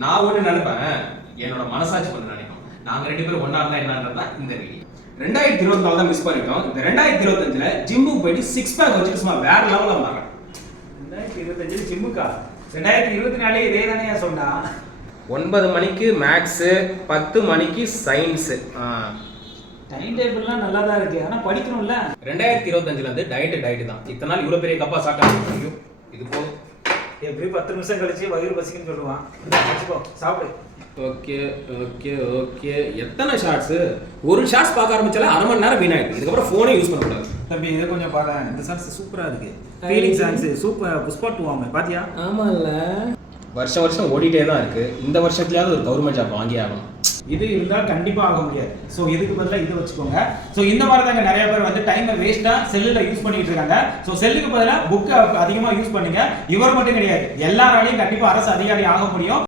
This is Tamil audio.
நான் ஒண்ணு நினைப்பேன், என்னோட மனசாட்சி பண்ண நினைக்கும். நாங்க 2 பேரும் ஒண்ணா இருந்தா என்னன்றதா இந்த வீடியோ. 2024 தான் மிஸ் பண்ணிட்டோம். இந்த 2025ல ஜிம்முக்கு போயிட்டு 6 பேக் வச்சுட்டு சும்மா வேற லெவல்ல மாறேன். 2025 ஜிம்முக்கா? 2024 இதே தானே சொன்னா. 9 மணிக்கு மேக்ஸ், 10 மணிக்கு சயின்ஸ். டைம் டேபிள்லாம் நல்லா தான் இருக்கு, ஆனா படிக்கணும்ல. 2025ல இருந்து டயட் தான். இத்தனை நாள் இவ்வளவு பெரிய கப்பா சாப்பிட்டா ஐயோ இது போதும். எப்படி 10 நிமிஷம் கழிச்சு வயிறு பசிக்குன்னு சொல்லுவான். வச்சுக்கோ, சாப்பிடு. Okay okay okay. எத்தனை ஷார்ட்ஸ்? ஒரு ஷார்ட்ஸ் பார்க்க ஆரம்பிச்சாலே அரை மணி நேரம் வீணாயிடுது. இதுக்கப்புறம் ஃபோனே யூஸ் பண்ணக்கூடாது. தம்பி இதை கொஞ்சம் பாருங்க, இந்த சாங்ஸ் சூப்பரா இருக்கு. Feeling songs super. புஷ்பா 2 வாங்க பாத்தியா? ஆமால்ல, வருஷம் ஓடிட்டே தான் இருக்கு. இந்த வருஷத்துலயாவது ஒரு கவர்மெண்ட் ஜாப் வாங்கி ஆகணும். இது இருந்தால் கண்டிப்பா ஆக முடியாது. ஸோ இதுக்கு பதிலாக இது வச்சுக்கோங்க. ஸோ இந்த மாதிரி தாங்க நிறைய பேர் வந்து டைமை வேஸ்டா செல்லுல யூஸ் பண்ணிட்டு இருக்காங்க. ஸோ செல்லுக்கு பதிலாக புக்கை அதிகமாக யூஸ் பண்ணுங்க. இவர் மட்டும் கிடையாது, எல்லாராலையும் கண்டிப்பா அரசு அதிகாரி ஆக முடியும்.